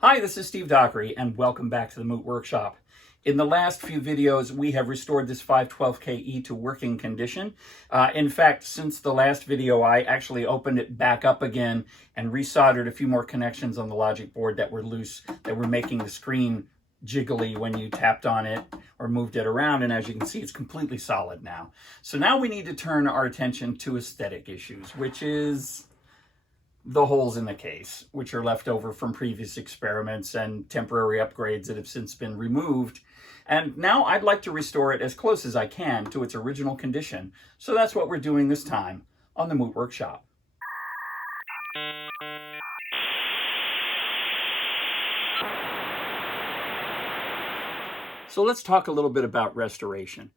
Hi, this is Steve Dockery, and welcome back to the Moot Workshop. In the last few videos, we have restored this 512KE to working condition. In fact, since the last video, I actually opened it back up again and resoldered a few more connections on the logic board that were loose, that were making the screen jiggly when you tapped on it or moved it around. And as you can see, it's completely solid now. So now we need to turn our attention to aesthetic issues, which is the holes in the case, which are left over from previous experiments and temporary upgrades that have since been removed. And now I'd like to restore it as close as I can to its original condition. So that's what we're doing this time on the Moot Workshop. So let's talk a little bit about restoration.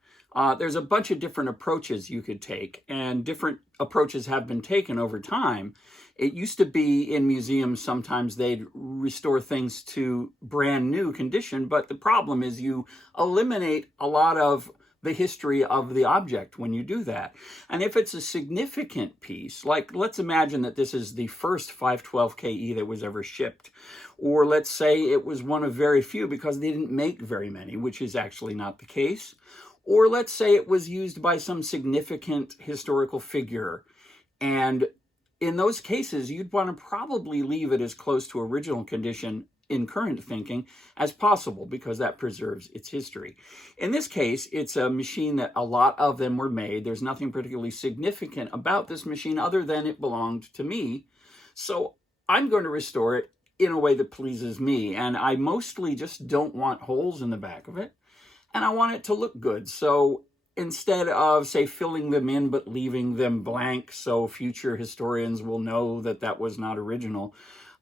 There's a bunch of different approaches you could take, and different approaches have been taken over time. It used to be in museums, sometimes they'd restore things to brand new condition, but the problem is you eliminate a lot of the history of the object when you do that. And if it's a significant piece, like let's imagine that this is the first 512KE that was ever shipped, or let's say it was one of very few because they didn't make very many, which is actually not the case. Or let's say it was used by some significant historical figure. And in those cases, you'd want to probably leave it as close to original condition in current thinking as possible, because that preserves its history. In this case, it's a machine that a lot of them were made. There's nothing particularly significant about this machine other than it belonged to me. So I'm going to restore it in a way that pleases me. And I mostly just don't want holes in the back of it. And I want it to look good. So instead of, say, filling them in but leaving them blank so future historians will know that that was not original,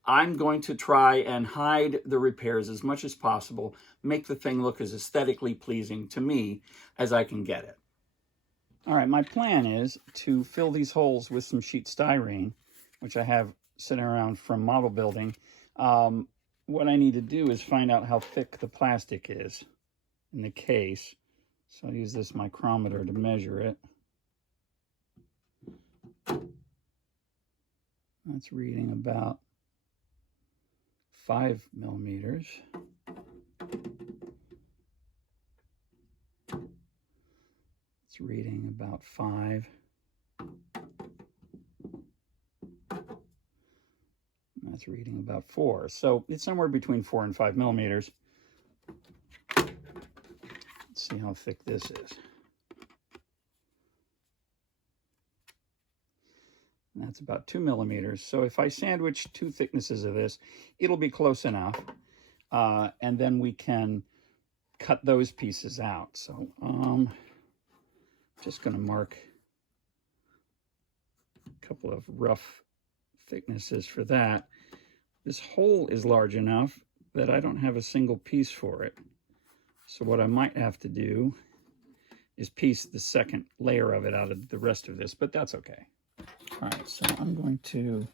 I'm going to try and hide the repairs as much as possible, make the thing look as aesthetically pleasing to me as I can get it. All right, my plan is to fill these holes with some sheet styrene, which I have sitting around from model building. What I need to do is find out how thick the plastic is in the case. So I'll use this micrometer to measure it. That's reading about 5 millimeters. It's reading about 5. That's reading about 4. So it's somewhere between 4 and 5 millimeters. Let's see how thick this is. And that's about 2 millimeters. So if I sandwich 2 thicknesses of this, it'll be close enough. And then we can cut those pieces out. So I'm just going to mark a couple of rough thicknesses for that. This hole is large enough that I don't have a single piece for it. So what I might have to do is piece the second layer of it out of the rest of this, but that's okay. All right, so I'm going to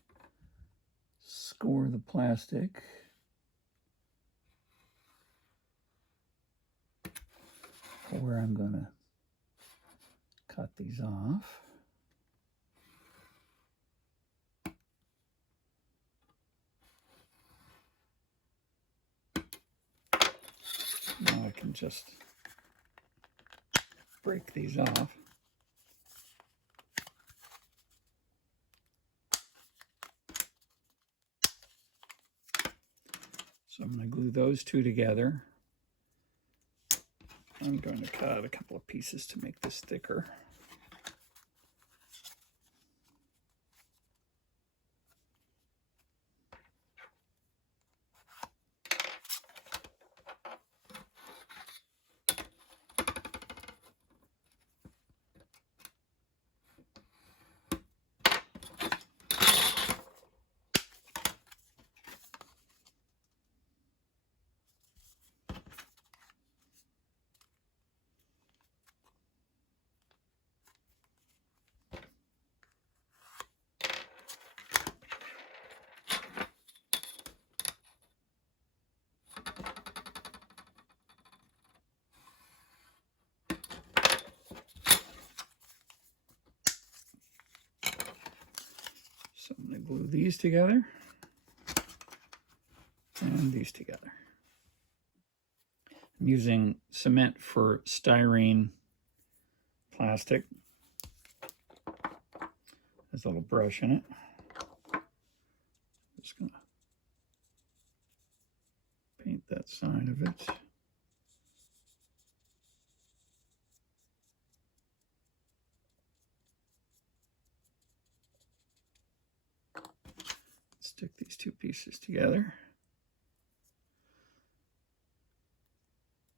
score the plastic. Where I'm going to cut these off. Now I can just break these off. So I'm going to glue those two together. I'm going to cut out a couple of pieces to make this thicker. So I'm going to glue these together. and these together. I'm using cement for styrene plastic. There's a little brush in it. Just gonna paint that side of it. Stick these two pieces together.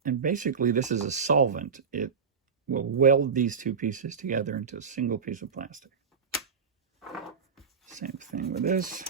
And basically this is a solvent. It will weld these two pieces together into a single piece of plastic. Same thing with this.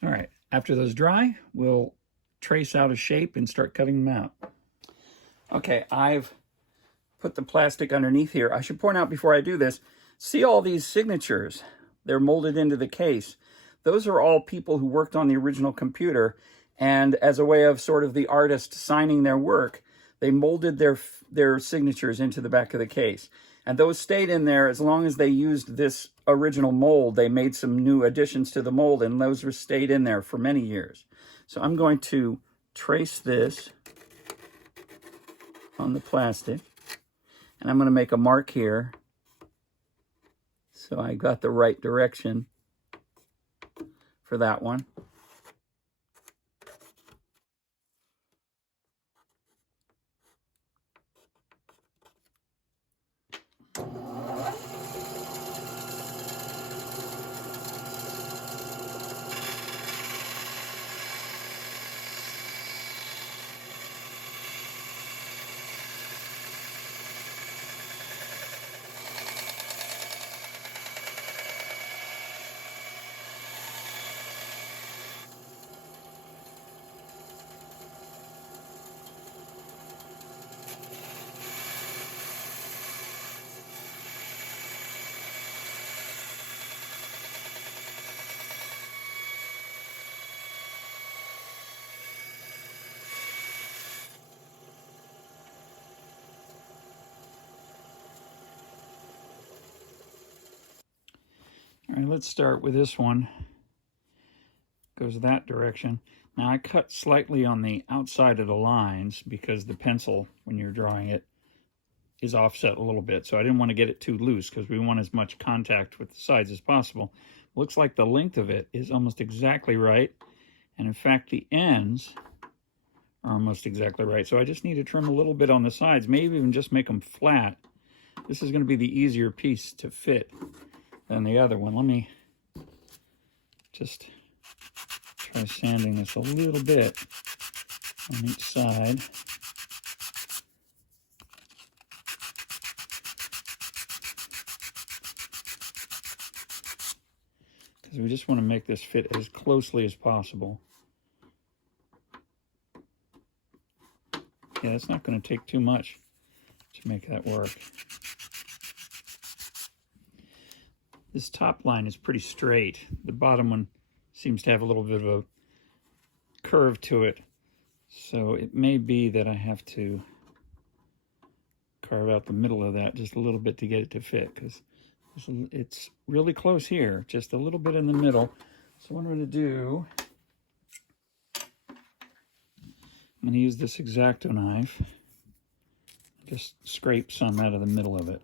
All right, after those dry, we'll trace out a shape and start cutting them out. Okay, I've put the plastic underneath here. I should point out before I do this, see all these signatures? They're molded into the case. Those are all people who worked on the original computer, and as a way of sort of the artist signing their work, they molded their signatures into the back of the case. And those stayed in there as long as they used this original mold. They made some new additions to the mold, and those were stayed in there for many years. So I'm going to trace this on the plastic, and I'm going to make a mark here so I got the right direction for that one. All right, let's start with this one. Goes that direction. Now I cut slightly on the outside of the lines because the pencil, when you're drawing it, is offset a little bit. So I didn't want to get it too loose because we want as much contact with the sides as possible. Looks like the length of it is almost exactly right. And in fact, the ends are almost exactly right. So I just need to trim a little bit on the sides, maybe even just make them flat. This is going to be the easier piece to fit than the other one. Let me just try sanding this a little bit on each side. Because we just want to make this fit as closely as possible. Yeah, it's not going to take too much to make that work. This top line is pretty straight. The bottom one seems to have a little bit of a curve to it. So it may be that I have to carve out the middle of that just a little bit to get it to fit, because it's really close here, just a little bit in the middle. So what I'm going to do, I'm going to use this X-Acto knife, just scrape some out of the middle of it.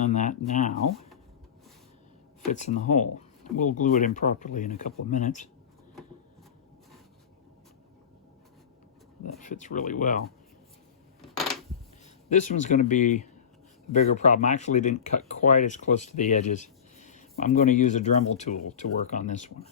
And that now fits in the hole. We'll glue it in properly in a couple of minutes. That fits really well. This one's going to be a bigger problem. I actually didn't cut quite as close to the edges. I'm going to use a Dremel tool to work on this one.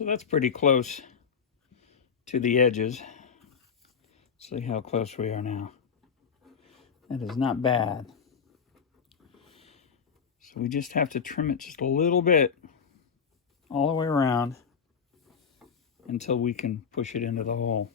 So that's pretty close to the edges. See how close we are now. That is not bad. So we just have to trim it just a little bit all the way around until we can push it into the hole.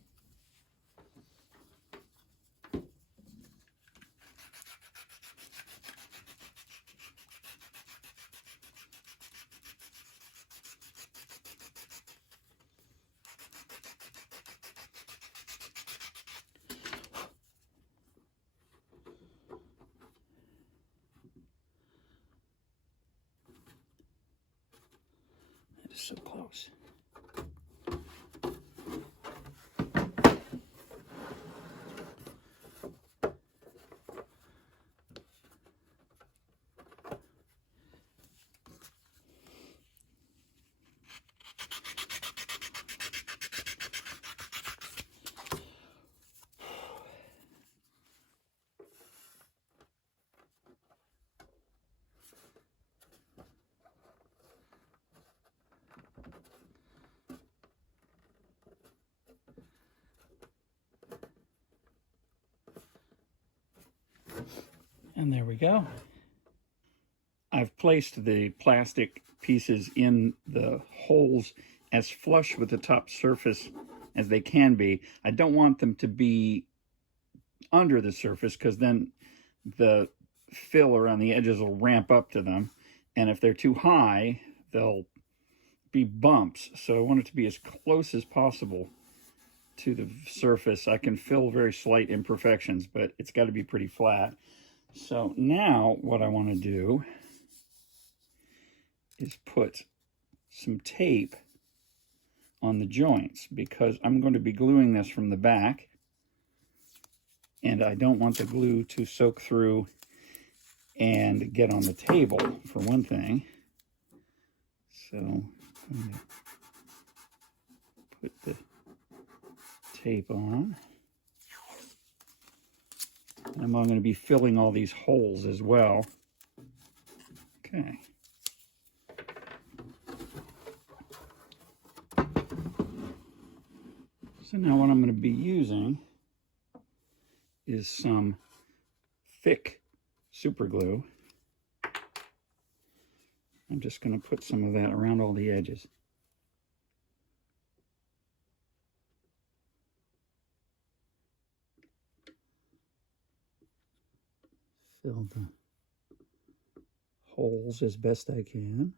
It is so close. And there we go. I've placed the plastic pieces in the holes as flush with the top surface as they can be. I don't want them to be under the surface because then the fill around the edges will ramp up to them. And if they're too high, they'll be bumps. So I want it to be as close as possible to the surface. I can fill very slight imperfections, but it's got to be pretty flat. So now what I want to do is put some tape on the joints because I'm going to be gluing this from the back and I don't want the glue to soak through and get on the table for one thing. So I'm going to put the tape on. And I'm going to be filling all these holes as well. Okay. So now what I'm going to be using is some thick super glue. I'm just going to put some of that around all the edges. Fill the holes as best I can.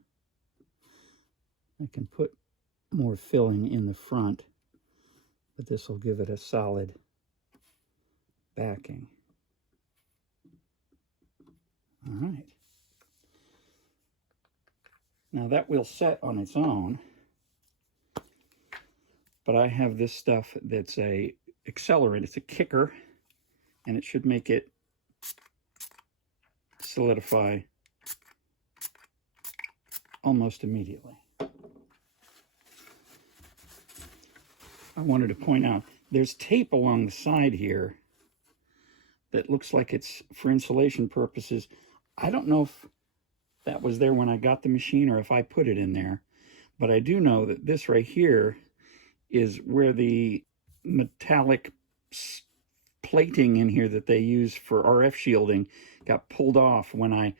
I can put more filling in the front, but this will give it a solid backing. All right. Now that will set on its own, but I have this stuff that's a accelerant. It's a kicker, and it should make it solidify almost immediately. I wanted to point out there's tape along the side here that looks like it's for insulation purposes. I don't know if that was there when I got the machine or if I put it in there, but I do know that this right here is where the metallic plating in here that they use for RF shielding got pulled off when I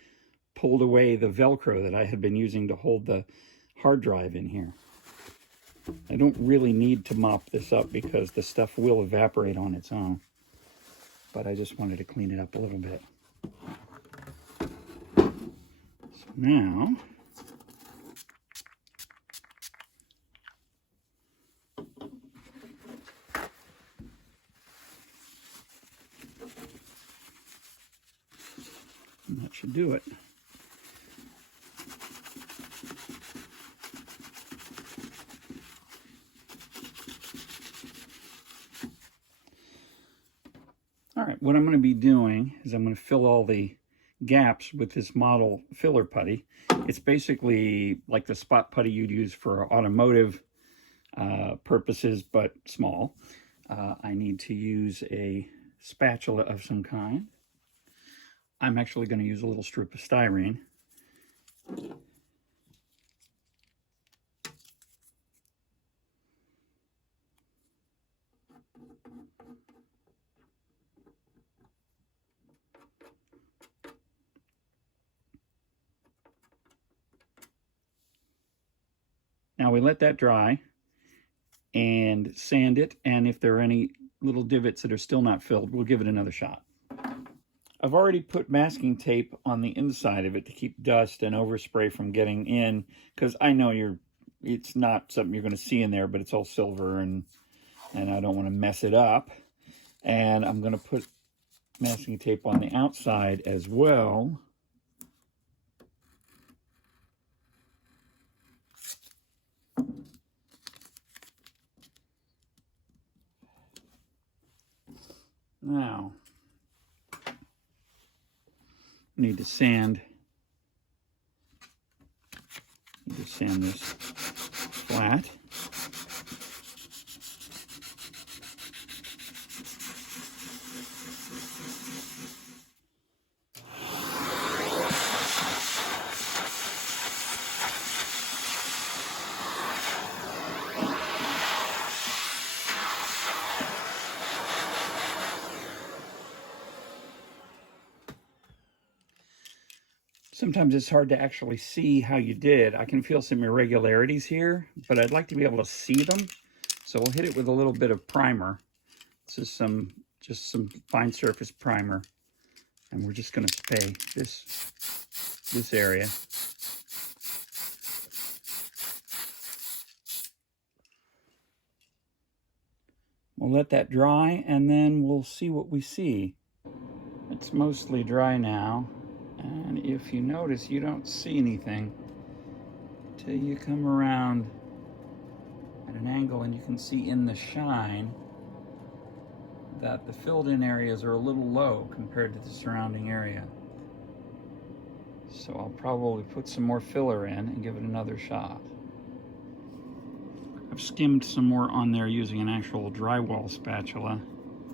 pulled away the Velcro that I had been using to hold the hard drive in here. I don't really need to mop this up because the stuff will evaporate on its own, but I just wanted to clean it up a little bit. So now, that should do it. All right, what I'm going to be doing is I'm going to fill all the gaps with this model filler putty. It's basically like the spot putty you'd use for automotive purposes, but small. I need to use a spatula of some kind. I'm actually going to use a little strip of styrene. Now we let that dry and sand it, and if there are any little divots that are still not filled, we'll give it another shot. I've already put masking tape on the inside of it to keep dust and overspray from getting in, because I know it's not something you're going to see in there, but it's all silver, and I don't want to mess it up. And I'm going to put masking tape on the outside as well. Now, need to sand this flat. Sometimes it's hard to actually see how you did. I can feel some irregularities here, but I'd like to be able to see them. So we'll hit it with a little bit of primer. This is just some fine surface primer. And we're just going to spray this area. We'll let that dry, and then we'll see what we see. It's mostly dry now. And if you notice, you don't see anything till you come around at an angle and you can see in the shine that the filled in areas are a little low compared to the surrounding area. So I'll probably put some more filler in and give it another shot. I've skimmed some more on there using an actual drywall spatula.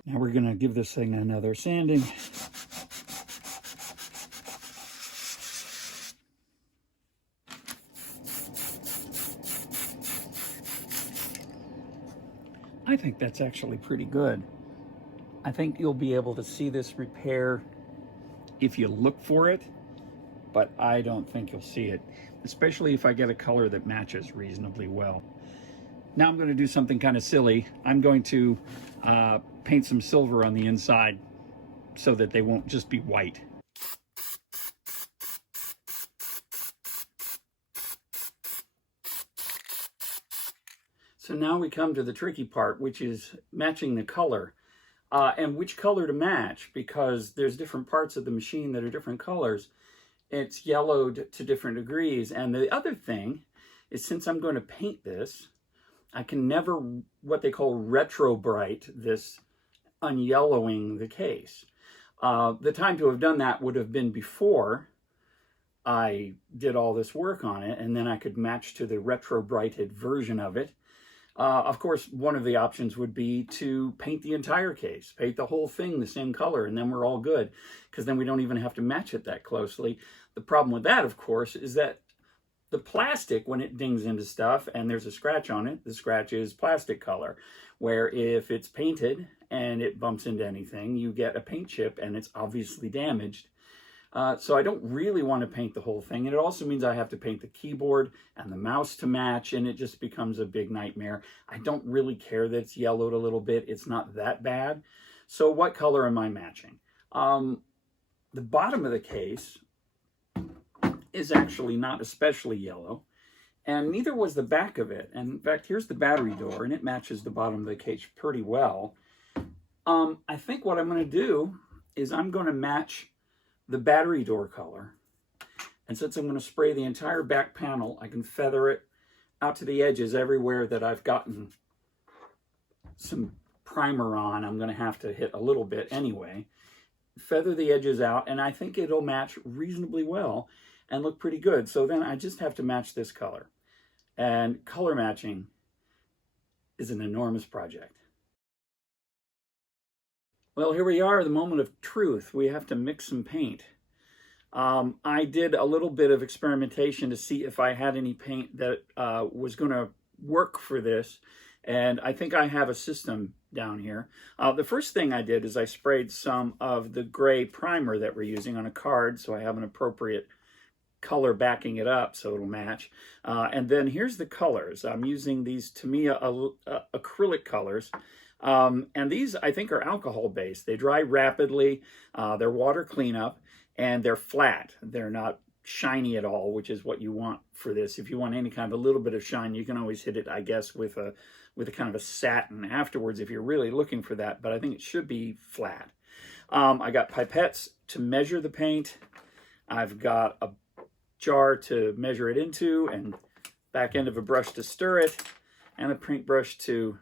Now we're going to give this thing another sanding. I think that's actually pretty good. I think you'll be able to see this repair if you look for it, but I don't think you'll see it, especially if I get a color that matches reasonably well. Now I'm going to do something kind of silly. I'm going to paint some silver on the inside so that they won't just be white. So now we come to the tricky part, which is matching the color. And which color to match, because there's different parts of the machine that are different colors. It's yellowed to different degrees. And the other thing is, since I'm going to paint this, I can never, what they call retro bright, this unyellowing the case. The time to have done that would have been before I did all this work on it, and then I could match to the retro brighted version of it. Of course, one of the options would be to paint the entire case, paint the whole thing the same color, and then we're all good, because then we don't even have to match it that closely. The problem with that, of course, is that the plastic, when it dings into stuff and there's a scratch on it, the scratch is plastic color, where if it's painted and it bumps into anything, you get a paint chip and it's obviously damaged. So I don't really want to paint the whole thing. And it also means I have to paint the keyboard and the mouse to match, and it just becomes a big nightmare. I don't really care that it's yellowed a little bit. It's not that bad. So what color am I matching? The bottom of the case is actually not especially yellow, and neither was the back of it. And in fact, here's the battery door, and it matches the bottom of the case pretty well. I think what I'm going to do is I'm going to match the battery door color. And since I'm going to spray the entire back panel, I can feather it out to the edges everywhere that I've gotten some primer on. I'm going to have to hit a little bit anyway. Feather the edges out, and I think it'll match reasonably well and look pretty good. So then I just have to match this color. And color matching is an enormous project. Well, here we are, the moment of truth. We have to mix some paint. I did a little bit of experimentation to see if I had any paint that was going to work for this. And I think I have a system down here. The first thing I did is I sprayed some of the gray primer that we're using on a card, so I have an appropriate color backing it up so it'll match. And then here's the colors. I'm using these Tamiya acrylic colors. And these, I think, are alcohol-based. They dry rapidly, they're water cleanup, and they're flat. They're not shiny at all, which is what you want for this. If you want any kind of a little bit of shine, you can always hit it, I guess, with a kind of a satin afterwards if you're really looking for that, but I think it should be flat. I got pipettes to measure the paint. I've got a jar to measure it into, and back end of a brush to stir it, and a paintbrush to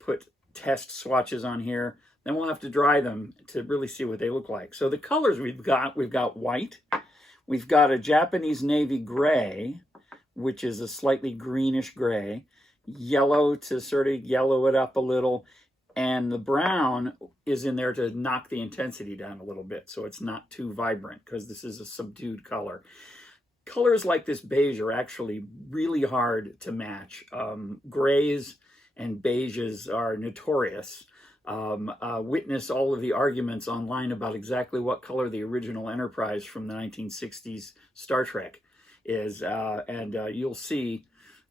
put test swatches on here. Then we'll have to dry them to really see what they look like. So the colors we've got white, we've got a Japanese navy gray, which is a slightly greenish gray, yellow to sort of yellow it up a little, and the brown is in there to knock the intensity down a little bit so it's not too vibrant, because this is a subdued color. Colors like this beige are actually really hard to match. Grays and beiges are notorious. Witness all of the arguments online about exactly what color the original Enterprise from the 1960s Star Trek is, and you'll see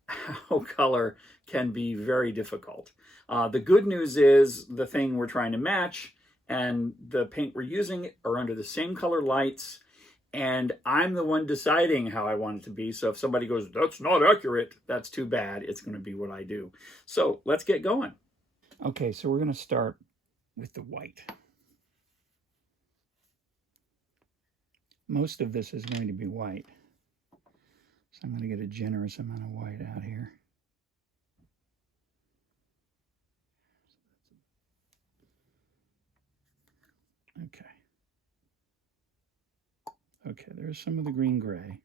how color can be very difficult. The good news is the thing we're trying to match and the paint we're using are under the same color lights, and I'm the one deciding how I want it to be. So if somebody goes, that's not accurate, that's too bad. It's going to be what I do. So let's get going. Okay, so we're going to start with the white. Most of this is going to be white. So I'm going to get a generous amount of white out here. Okay. Okay, there's some of the green gray.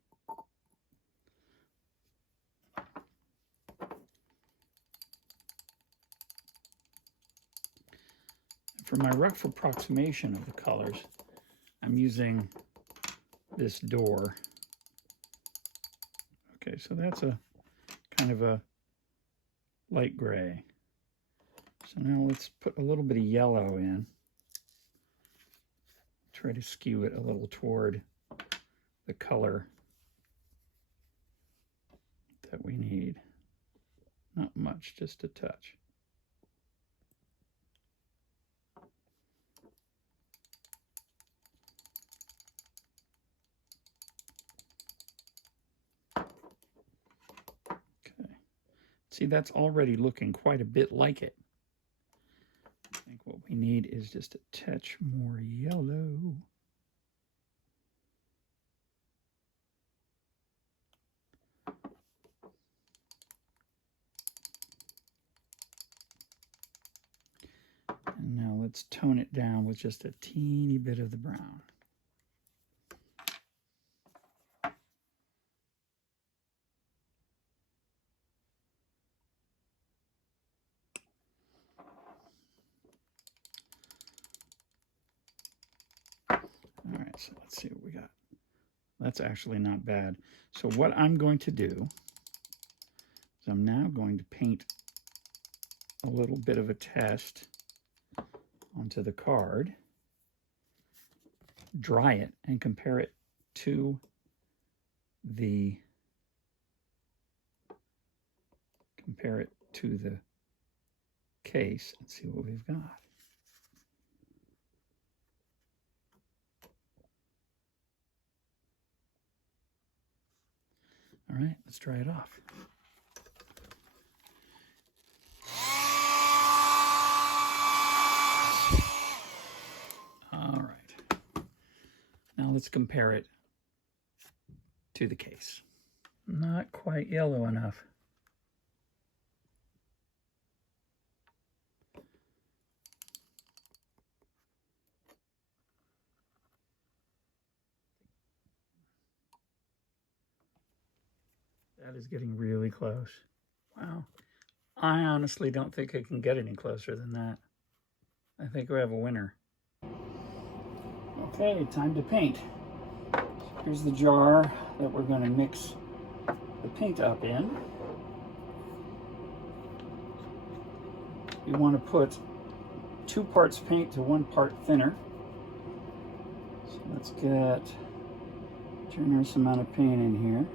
For my rough approximation of the colors, I'm using this door. Okay, so that's a kind of a light gray. So now let's put a little bit of yellow in. Try to skew it a little toward the color that we need. Not much, just a touch. See, that's already looking quite a bit like it. I think what we need is just a touch more yellow. And now let's tone it down with just a teeny bit of the brown. So let's see what we got. That's actually not bad. So what I'm going to do is I'm now going to paint a little bit of a test onto the card, dry it, and compare it to the case and see what we've got. All right, let's dry it off. All right. Now let's compare it to the case. Not quite yellow enough. That is getting really close. Wow. I honestly don't think I can get any closer than that. I think we have a winner. Okay, time to paint. Here's the jar that we're going to mix the paint up in. you want to put 2 parts paint to 1 part thinner. So let's get a generous amount of paint in here.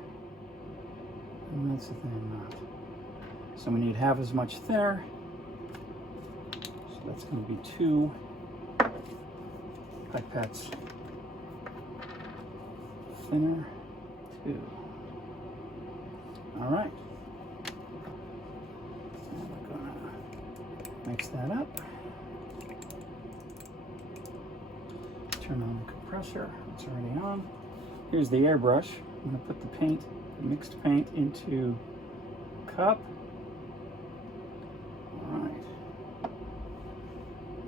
And that's the thing amount. So we need half as much thinner. So that's going to be 2 pipettes thinner. 2. All right. And we're going to mix that up. Turn on the compressor. It's already on. Here's the airbrush. I'm going to put the paint, the mixed paint, into a cup. All right.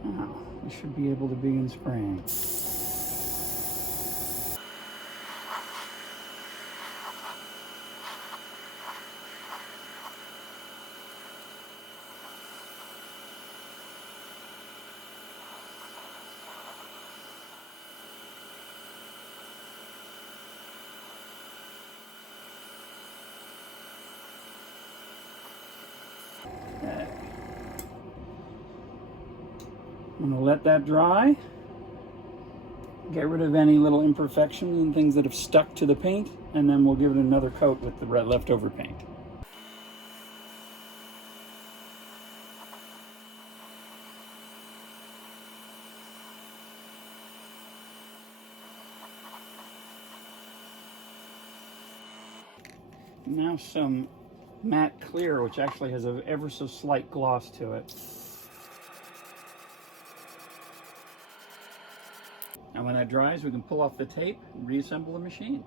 Now we should be able to begin spraying. Okay. I'm going to let that dry. Get rid of any little imperfections and things that have stuck to the paint, and then we'll give it another coat with the leftover paint. Now some matte clear, which actually has an ever so slight gloss to it. And when that dries, we can pull off the tape and reassemble the machine.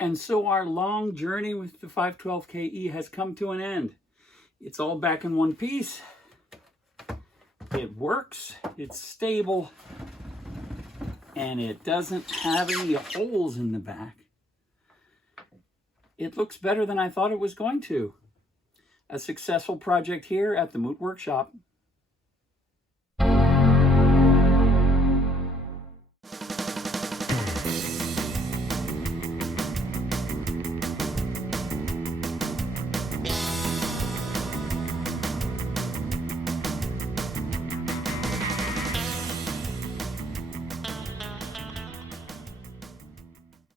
And so our long journey with the 512KE has come to an end. It's all back in one piece. It works, it's stable, and it doesn't have any holes in the back. It looks better than I thought it was going to. A successful project here at the Moot Workshop.